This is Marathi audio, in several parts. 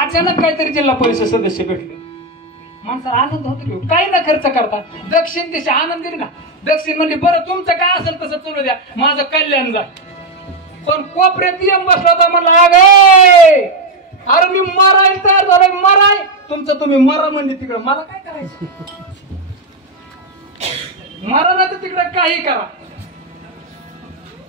अचानक काहीतरी जिल्हा परिषद सदस्य भेटले, माणसाला आनंद होतो की काही न खर्च करता दक्षिण दिशा आनंद दिली ना. दक्षिण म्हणली बरं तुमचं काय असेल तसं चलू द्या, माझं कल्याण जा. पण कोपऱ्यात येम बसला होता म्हणला अगे अरे मी मराय तयार झालोय, मराय तुमचं तुम्ही मरा म्हणजे तिकडे मला काय करायचं, मरा ना तर तिकडे काही करा.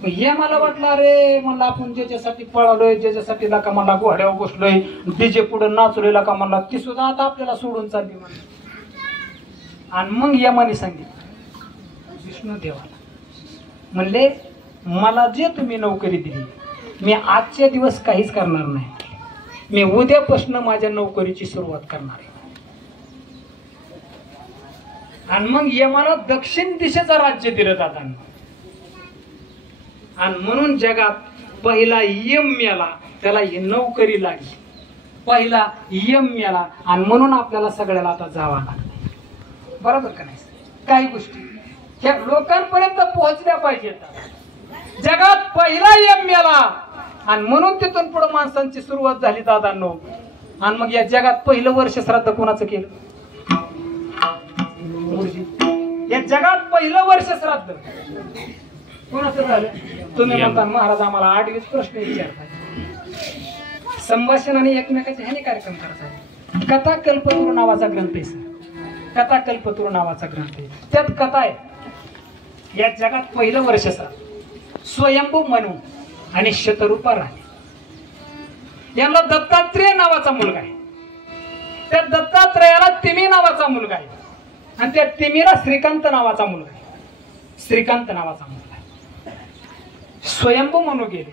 हे मला वाटलं अरे म्हणलं आपण ज्याच्यासाठी पळालोय, ज्याच्यासाठी लाका म्हणला घोड्यावर बसलोय, डीजे पुढे नाचलोय लाका म्हणला, ती सुद्धा आता आपल्याला सोडून चालली म्हणलं. आणि मग यमाने सांगितलं विष्णुदेवाला म्हणले मला जे तुम्ही नोकरी दिली मी आजच्या दिवस काहीच करणार नाही, मी उद्यापासून माझ्या नोकरीची सुरुवात करणार आहे. आणि मग यमाला दक्षिण दिशेचं राज्य दिलं दादांना. आणि म्हणून जगात पहिला यम मेला, त्याला ही नोकरी लागली, पहिला यम मेला. आणि म्हणून आपल्याला सगळ्याला आता जावं लागलं, बरोबर का नाही. काही गोष्टी ह्या लोकांपर्यंत पोहोचल्या पाहिजेत. जगात पहिला यम मेला आणि म्हणून तिथून पुढे माणसांची सुरुवात झाली दादांनो. आणि मग या जगात पहिलं वर्ष श्राद्ध कोणाचं केलं, या जगात पहिलं वर्ष श्राद्ध कोणाचं झालं. तुम्ही म्हणता महाराज आम्हाला 8-20 प्रश्न विचारताय, संभाषण आणि एकमेकाचे ह्याने कार्यक्रम करतात. कथा कल्पतरू नावाचा ग्रंथ आहे सर, कथा कल्पतरू नावाचा ग्रंथ आहे. त्यात कथा आहे या जगात पहिलं वर्ष श्राद्ध स्वयंभू मनू आणि शतरूपा राणी यांना दत्तात्रेय नावाचा मुलगा आहे. त्या दत्तात्रेयाला तिमी नावाचा मुलगा आहे आणि त्या तिमीला श्रीकांत नावाचा मुलगा आहे. श्रीकांत नावाचा मुलगा आहे. स्वयंभू मनू गेले,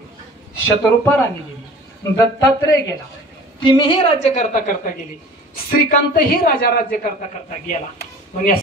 शतरूपा राणी गेली, दत्तात्रेय गेला, तिमीही राज्य करता करता गेले, श्रीकांतही राजा राज्य करता करता गेला. पण